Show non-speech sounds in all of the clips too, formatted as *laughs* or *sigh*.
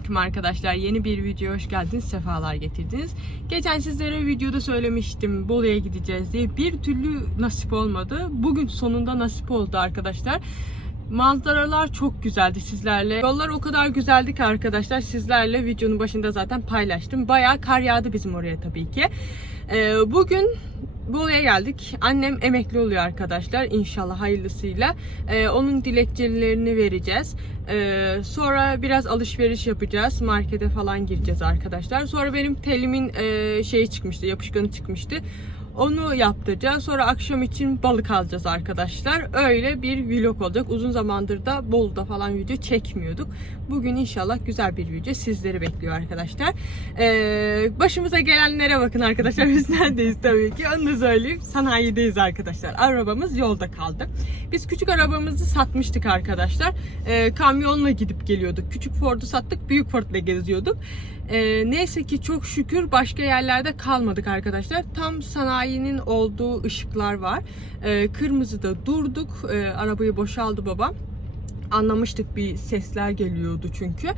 Selamun Aleyküm arkadaşlar. Yeni bir video hoş geldiniz. Sefalar getirdiniz. Geçen sizlere videoda söylemiştim Bolu'ya gideceğiz diye. Bir türlü nasip olmadı. Bugün sonunda nasip oldu arkadaşlar. Manzaralar çok güzeldi sizlerle. Yollar o kadar güzeldi ki arkadaşlar sizlerle videonun başında zaten paylaştım. Bayağı kar yağdı bizim oraya tabii ki. Ee, bugün Bolu'ya geldik. Annem emekli oluyor arkadaşlar. İnşallah hayırlısıyla. Ee, onun dilekçelerini vereceğiz. Ee, sonra biraz alışveriş yapacağız. Markete falan gireceğiz arkadaşlar. Sonra benim telimin e, şeyi çıkmıştı. Yapışkanı çıkmıştı. Onu yaptıracağız. Sonra akşam için balık alacağız arkadaşlar. Öyle bir vlog olacak. Uzun zamandır da Bolu'da falan video çekmiyorduk. Bugün inşallah güzel bir video sizleri bekliyor arkadaşlar. Ee, başımıza gelenlere bakın arkadaşlar. Biz neredeyiz tabii ki. Onu da söyleyeyim. Sanayideyiz arkadaşlar. Arabamız yolda kaldı. Biz küçük arabamızı satmıştık arkadaşlar. Ee, kamyonla gidip geliyorduk. Küçük Ford'u sattık. Büyük Ford'la geziyorduk. Ee, neyse ki çok şükür başka yerlerde kalmadık arkadaşlar. Tam sanayinin olduğu ışıklar var. Ee, kırmızıda durduk. Ee, arabayı boşaldı babam anlamıştık bir sesler geliyordu çünkü.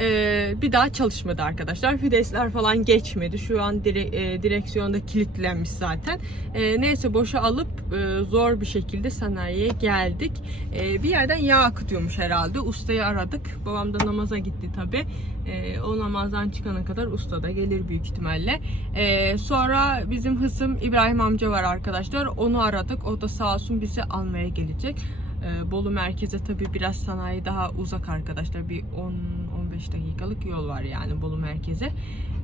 Ee, bir daha çalışmadı arkadaşlar. Fidesler falan geçmedi. Şu an dire- e, direksiyonda kilitlenmiş zaten. Ee, neyse boşa alıp e, zor bir şekilde sanayiye geldik. Ee, bir yerden yağ akıtıyormuş herhalde. Ustayı aradık. Babam da namaza gitti tabi. Ee, o namazdan çıkana kadar usta da gelir büyük ihtimalle. Ee, sonra bizim hısım İbrahim amca var arkadaşlar. Onu aradık. O da sağ olsun bizi almaya gelecek. Ee, Bolu merkeze tabi biraz sanayi daha uzak arkadaşlar. Bir 10-15 dakikalık yol var yani Bolu merkeze.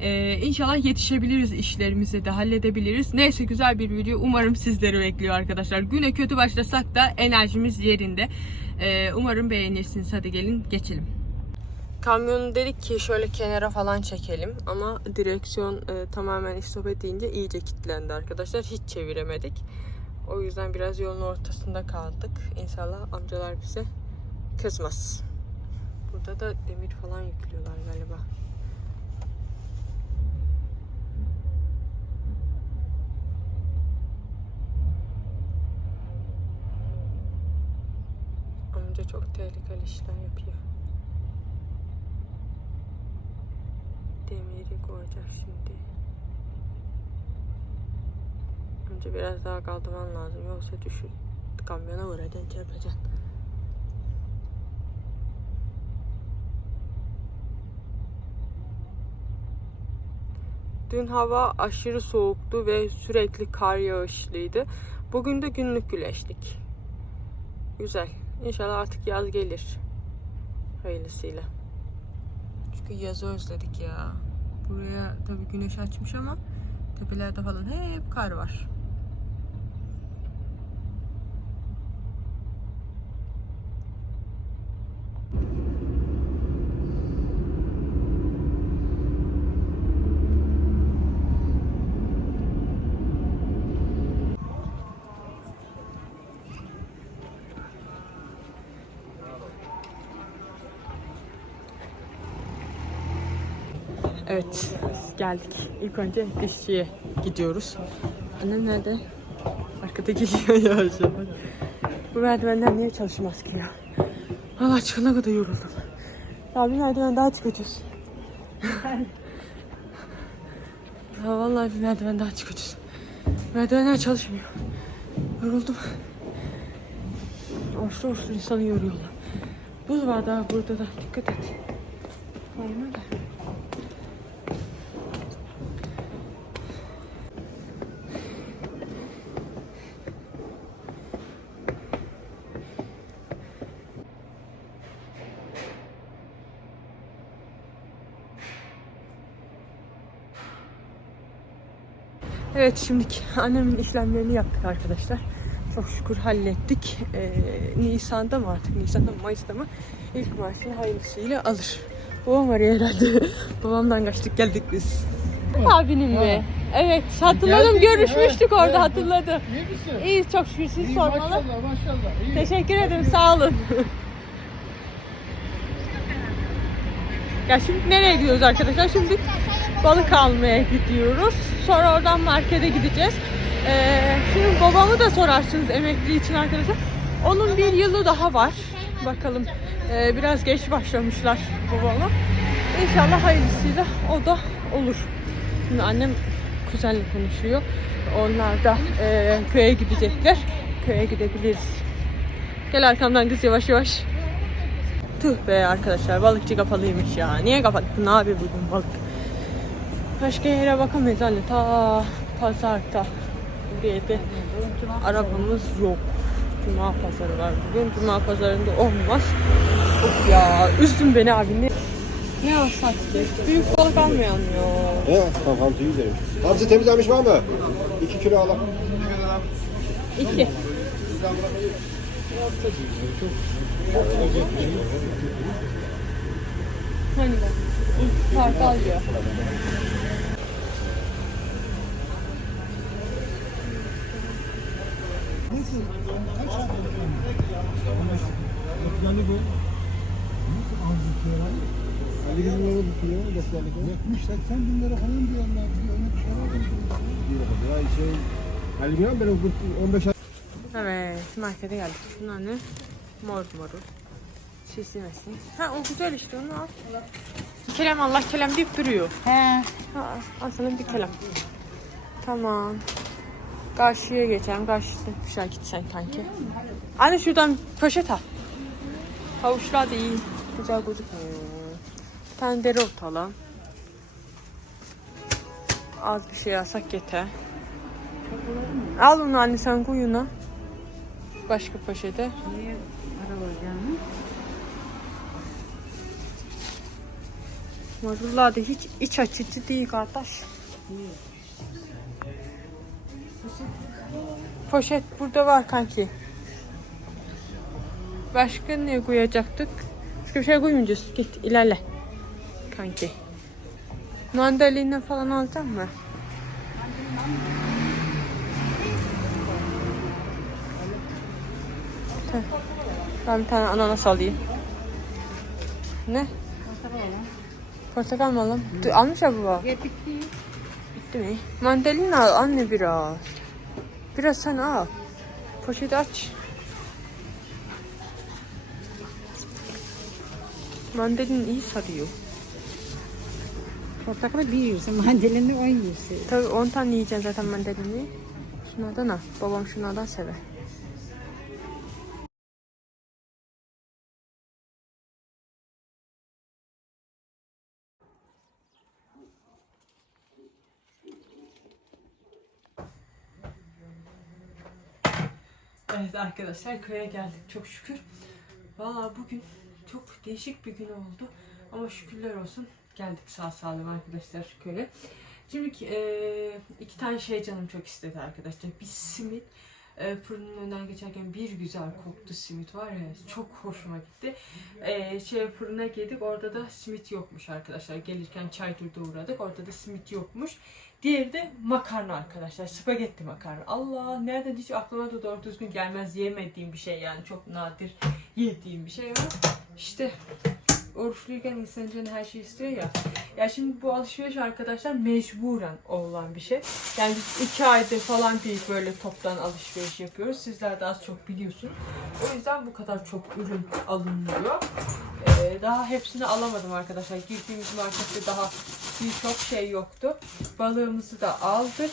Ee, inşallah yetişebiliriz işlerimizi de halledebiliriz. Neyse güzel bir video. Umarım sizleri bekliyor arkadaşlar. Güne kötü başlasak da enerjimiz yerinde. Ee, umarım beğenirsiniz. Hadi gelin geçelim. Kamyonu dedik ki şöyle kenara falan çekelim ama direksiyon e, tamamen istop edince iyice kilitlendi arkadaşlar. Hiç çeviremedik. O yüzden biraz yolun ortasında kaldık. İnşallah amcalar bize kızmaz. Burada da demir falan yüklüyorlar galiba. Amca çok tehlikeli işler yapıyor. Demiri koyacak şimdi. Önce biraz daha kaldırman lazım. Yoksa düşür. Kamyona vuracaksın, çarpacaksın. Dün hava aşırı soğuktu ve sürekli kar yağışlıydı. Bugün de günlük güneşlik. Güzel. İnşallah artık yaz gelir. Hayırlısıyla. Çünkü yazı özledik ya. Buraya tabii güneş açmış ama tepelerde falan hep kar var. Evet, geldik. İlk önce dişçiye gidiyoruz. Annem nerede? Arkada geliyor ya. Bu merdivenden niye çalışmaz ki ya? Allah çıkana kadar yoruldum. Ya bir merdiven daha çıkacağız. ya vallahi bir merdiven daha çıkacağız. Merdivenler çalışmıyor. Yoruldum. Uçlu uçlu insanı yoruyorlar. Buz var daha burada da. Dikkat et. Aynen da. Evet şimdi annemin işlemlerini yaptık arkadaşlar. Çok şükür hallettik. Ee, Nisan'da mı artık? Nisan'da mı Mayıs'ta mı? İlk maaşını hayırlısıyla alır. Babam arıyor herhalde. *laughs* Babamdan kaçtık geldik biz. Abinin mi? Evet hatırladım Geldik, görüşmüştük evet, orada evet. hatırladım. İyi misin? İyi çok şükür siz İyi, sormalı. maşallah maşallah. İyi. Teşekkür ederim sağ olun. *laughs* ya şimdi nereye gidiyoruz arkadaşlar? Şimdi balık almaya gidiyoruz. Sonra oradan markete gideceğiz. Ee, şimdi babamı da sorarsınız emekli için arkadaşlar. Onun bir yılı daha var. Bakalım. Ee, biraz geç başlamışlar babama. İnşallah hayırlısıyla o da olur. Şimdi annem kuzenle konuşuyor. Onlar da e, köye gidecekler. Köye gidebiliriz. Gel arkamdan kız yavaş yavaş. Tüh be arkadaşlar balıkçı kapalıymış ya. Niye kapattın abi bugün balık? Başka yere bakamayız anne. Ta pazarda. Buraya da arabamız yok. Cuma pazarı var bugün. Cuma pazarında olmaz. Of ya üzdün beni abi. Ne, ne alsak? Büyük balık almayalım ya. He, tamam hamsi güzel. Hamsi temizlenmiş var mı? 2 kilo alalım. İki. Hani bak. Kartal diyor. Ali bizim yolu bitiyor. Geçerlik. 70-80 bin lira falan diyorlar. Bir öyle bir şey var mı? Ya şey... Ben o 15 Evet, markete geldik. Bunlar ne? Mor marul. Çizilmesin. Ha o güzel işte onu al. Kelem Allah kelem deyip duruyor. He. Ha, al sana bir kelem. Tamam. Karşıya geçelim. Karşıda bir şey gitsen kanki. Anne şuradan poşet al. Havuçlar da iyi. Güzel gözükmüyor. Bir tane dereot alalım. Az bir şey alsak yeter. Al onu anne sen koy ona. Başka poşete. Niye? Marullar da hiç iç açıcı değil kardeş. Poşet burada var kanki. Başka ne koyacaktık? Başka bir şey koymayacağız. Git ilerle. Kanki. Mandalina falan alacak mı? Ben bir tane ananas alayım. Ne? Portakal mı alalım? Almış ya baba. Getirdi. Bitti mi? Mandalina al anne biraz. Biraz sen al. Poşeti aç. Mandalina iyi sarıyor. Portakalı bir yiyorsun. *laughs* Mandalini on yiyorsun. Tabii 10 tane yiyeceksin zaten mandalini. Şunlardan al. Babam şunlardan sever. Evet arkadaşlar köye geldik çok şükür. Valla bugün çok değişik bir gün oldu. Ama şükürler olsun geldik sağ salim arkadaşlar köye. Şimdi eee, iki tane şey canım çok istedi arkadaşlar. Bir simit. Eee, fırının önünden geçerken bir güzel koktu simit var ya çok hoşuma gitti. Eee, şey fırına girdik orada da simit yokmuş arkadaşlar. Gelirken çayturda uğradık orada da simit yokmuş. Diğeri de makarna arkadaşlar. Spagetti makarna. Allah nereden hiç aklıma da doğru düzgün gelmez yemediğim bir şey yani çok nadir yediğim bir şey var. İşte oruçluyken insan canı her şey istiyor ya. Ya şimdi bu alışveriş arkadaşlar mecburen olan bir şey. Yani biz iki aydır falan değil böyle toptan alışveriş yapıyoruz. Sizler de az çok biliyorsunuz. O yüzden bu kadar çok ürün alınıyor. Ee, daha hepsini alamadım arkadaşlar. Girdiğimiz markette daha birçok şey yoktu. Balığımızı da aldık.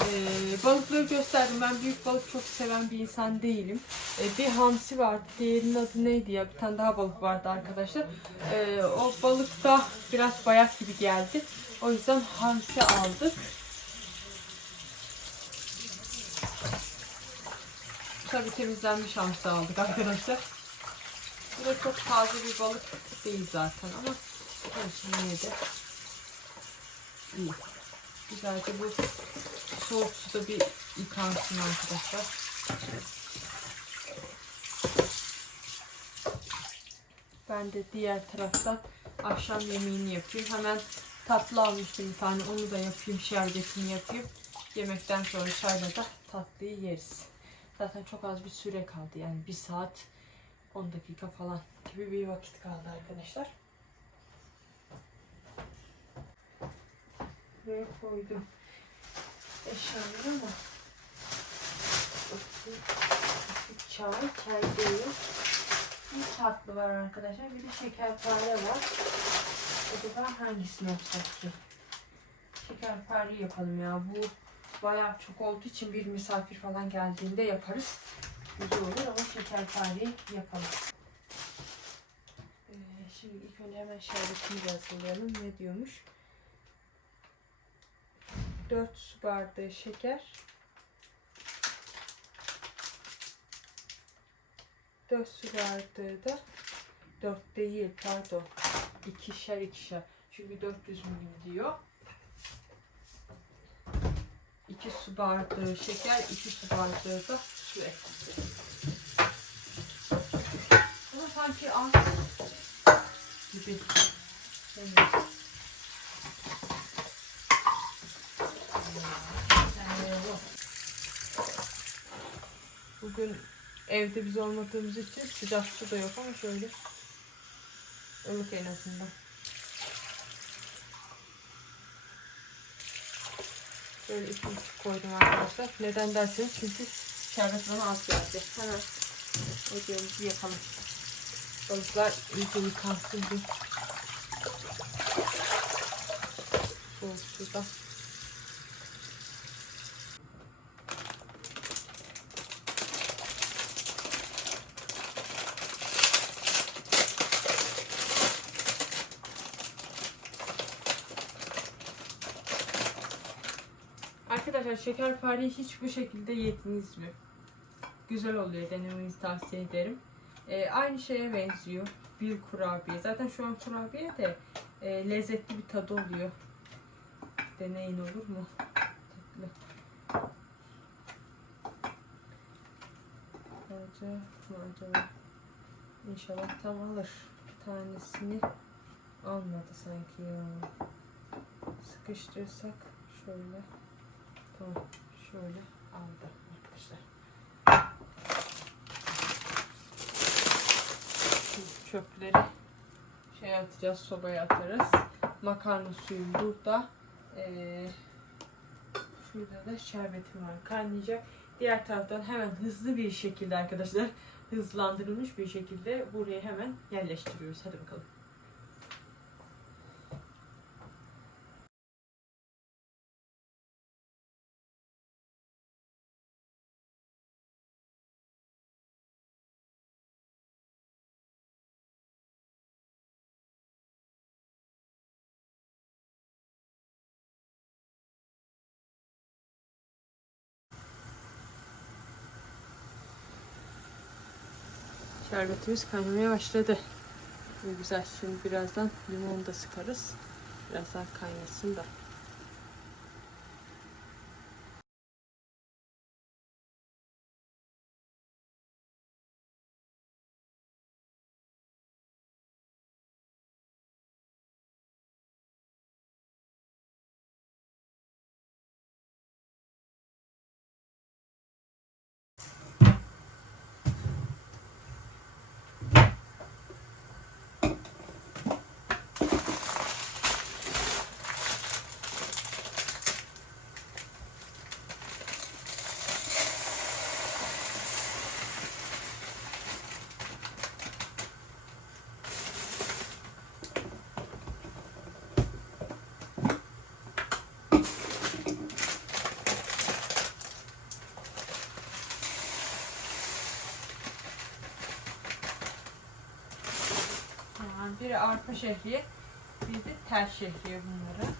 Ee, balıkları gösterdim. Ben büyük balık çok seven bir insan değilim. Ee, bir hamsi vardı. Diğerinin adı neydi ya? Bir tane daha balık vardı arkadaşlar. Ee, o balık da biraz bayat gibi geldi. O yüzden hamsi aldık. Tabii temizlenmiş hamsi aldık arkadaşlar. Bu da çok taze bir balık değil zaten ama yine de iyi. Güzelce bu soğuk suda bir yıkansın arkadaşlar. Ben de diğer taraftan akşam yemeğini yapayım. Hemen tatlı almıştım bir tane. Onu da yapayım. Şerbetini yapayım. Yemekten sonra çayla da tatlıyı yeriz. Zaten çok az bir süre kaldı. Yani bir saat 10 dakika falan gibi bir vakit kaldı arkadaşlar. Buraya koydum eşyaları ama çay, çay değil. Bir tatlı var arkadaşlar. Bir de şekerpare var. Acaba hangisini yapsak? Şekerpare yapalım ya. Bu bayağı çok olduğu için bir misafir falan geldiğinde yaparız. Güzel olur ama şekerpareyi yapalım. Ee, şimdi ilk önce hemen şerbetini hazırlayalım. Ne diyormuş? 4 su bardağı şeker. 4 su bardağı da 4 değil pardon. İkişer ikişer. Çünkü 400 milim diyor. 2 su bardağı şeker, 2 su bardağı da su ekleyeceğiz. Ama sanki az gibi. Evet. Bugün evde biz olmadığımız için sıcak su da yok ama şöyle ılık en azından. Böyle iki buçuk koydum arkadaşlar. Neden derseniz çünkü şerbet bana az geldi. Hemen ocağımızı yakalım. Balıklar iyice yıkansın bir. Soğuk suda. Arkadaşlar şekerpareyi hiç bu şekilde yediniz mi? Güzel oluyor denemenizi tavsiye ederim. Ee, aynı şeye benziyor. Bir kurabiye. Zaten şu an kurabiye de e, lezzetli bir tadı oluyor. Deneyin olur mu? Tatlı. Acaba? İnşallah tam alır. Tanesini almadı sanki ya. Sıkıştırsak şöyle. Şöyle aldı arkadaşlar. Çöpleri şey atacağız, sobaya atarız. Makarna suyum burada. Ee, şurada da şerbetim var. Kaynayacak. Diğer taraftan hemen hızlı bir şekilde arkadaşlar hızlandırılmış bir şekilde buraya hemen yerleştiriyoruz. Hadi bakalım. Şerbetimiz kaynamaya başladı. Güzel. Şimdi birazdan limonu da sıkarız. Birazdan kaynasın da. Tamam, arpa şehriye, bir de tel şehriye bunları.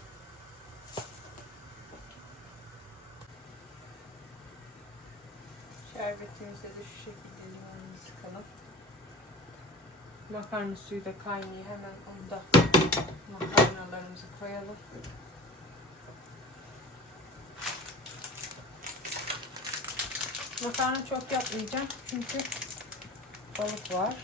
Şerbetimize de şu şekilde limonunu sıkalım. Makarna suyu da kaynıyor. Hemen onu da makarnalarımızı koyalım. Makarna çok yapmayacağım çünkü balık var.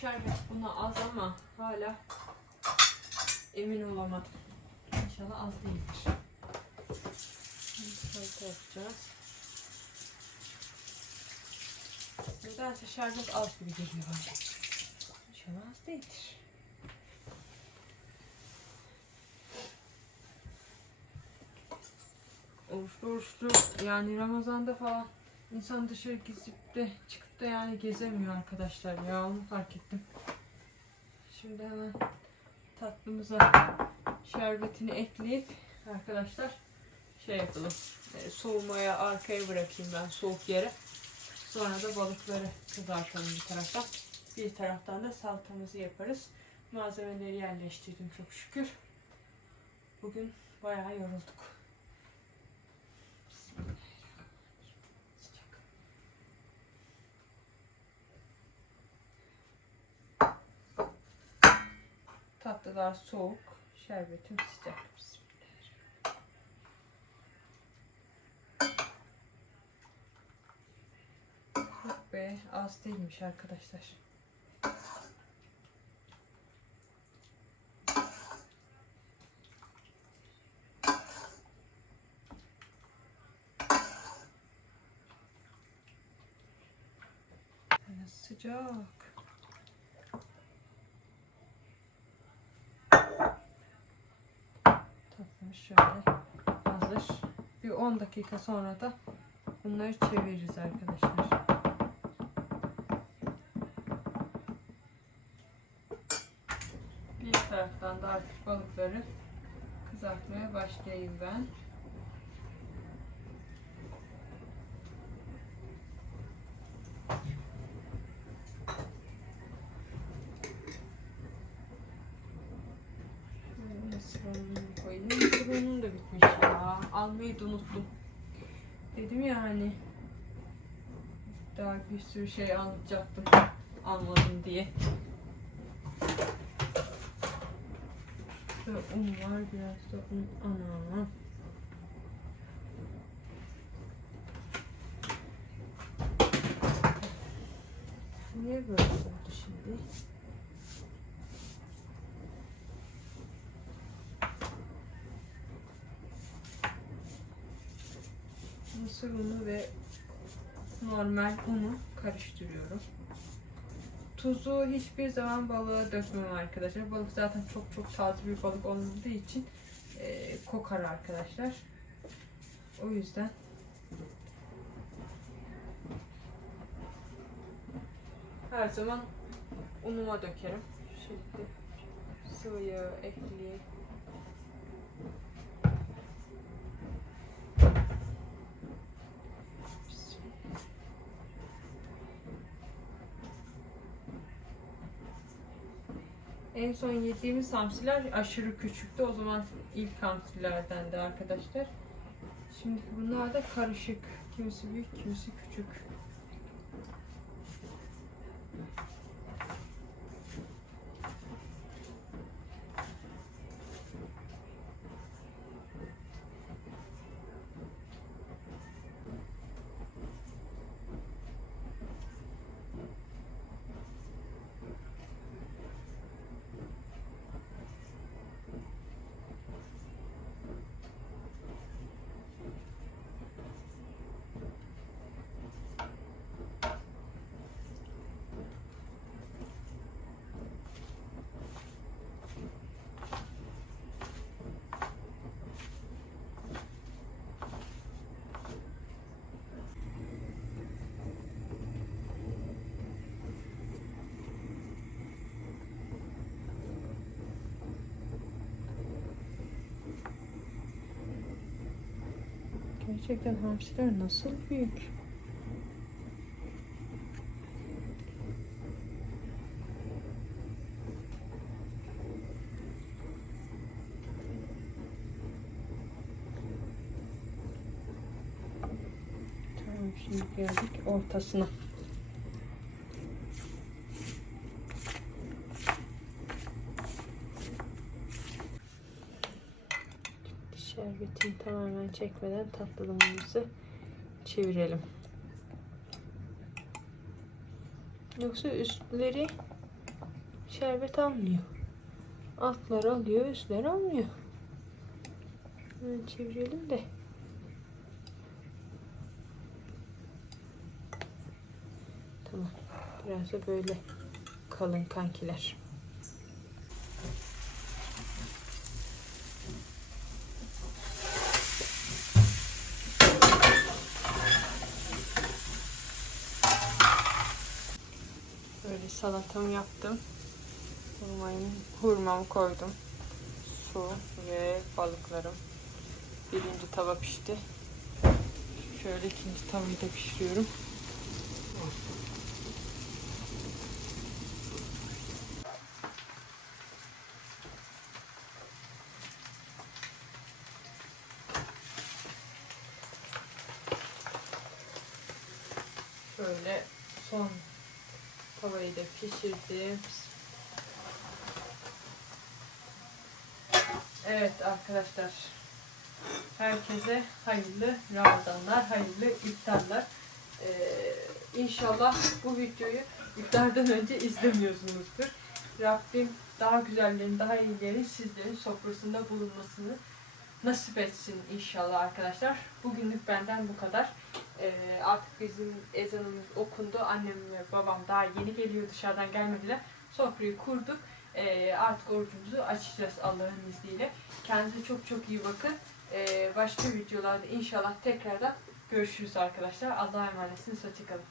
Şerbet buna az ama hala emin olamadım. İnşallah az değildir. Salata yapacağız. Nedense şerbet az gibi geliyor bana. İnşallah az değildir. Oruçlu oruçlu yani Ramazan'da falan insan dışarı gidip de çıkıp da yani gezemiyor arkadaşlar ya onu fark ettim. Şimdi hemen tatlımıza şerbetini ekleyip arkadaşlar şey yapalım. e, soğumaya arkaya bırakayım ben soğuk yere. Sonra da balıkları kızartalım bir taraftan. Bir taraftan da salatamızı yaparız. Malzemeleri yerleştirdim çok şükür. Bugün bayağı yorulduk. Tatlılar soğuk, şerbetim sıcak. Yok be, az değilmiş arkadaşlar. Sıcak. Tatlımız şöyle hazır. Bir 10 dakika sonra da bunları çeviririz arkadaşlar. Bir taraftan da artık balıkları kızartmaya başlayayım ben. Mısır ununu koyayım. Mısır unum da bitmiş ya. Almayı da unuttum. Dedim ya hani daha bir sürü şey alacaktım. Almadım diye. Şöyle un var biraz da un. Ana. Niye böyle oldu şimdi? Mısır unu ve normal unu karıştırıyorum. Tuzu hiçbir zaman balığa dökmem arkadaşlar. Balık zaten çok çok taze bir balık olmadığı için e, kokar arkadaşlar. O yüzden her zaman unuma dökerim. Şimdi sıvı yağı ekleyeyim. En son yediğimiz hamsiler aşırı küçüktü. O zaman ilk hamsilerden de arkadaşlar. Şimdi bunlar da karışık. Kimisi büyük, kimisi küçük. Gerçekten hamsiler nasıl büyük? Tamam şimdi geldik ortasına. Şerbetini tamamen çekmeden tatlılığımızı çevirelim. Yoksa üstleri şerbet almıyor. Altları alıyor, üstleri almıyor. Hemen çevirelim de. Tamam. Biraz da böyle kalın kankiler. Böyle salatamı yaptım. Hurmayım, hurmamı koydum. Su ve balıklarım. Birinci tava pişti. Şöyle ikinci tavayı da pişiriyorum. Şöyle son da pişirdim. Evet arkadaşlar. Herkese hayırlı Ramazanlar, hayırlı iftarlar. Ee, inşallah bu videoyu iftardan önce izlemiyorsunuzdur. Rabbim daha güzellerin, daha iyilerin sizlerin sofrasında bulunmasını nasip etsin inşallah arkadaşlar. Bugünlük benden bu kadar. Ee, artık bizim ezanımız okundu. Annem ve babam daha yeni geliyor dışarıdan gelmediler. Sofrayı kurduk. Ee, artık orucumuzu açacağız Allah'ın izniyle. Kendinize çok çok iyi bakın. Ee, başka videolarda inşallah tekrardan görüşürüz arkadaşlar. Allah'a emanetsiniz. Hoşçakalın.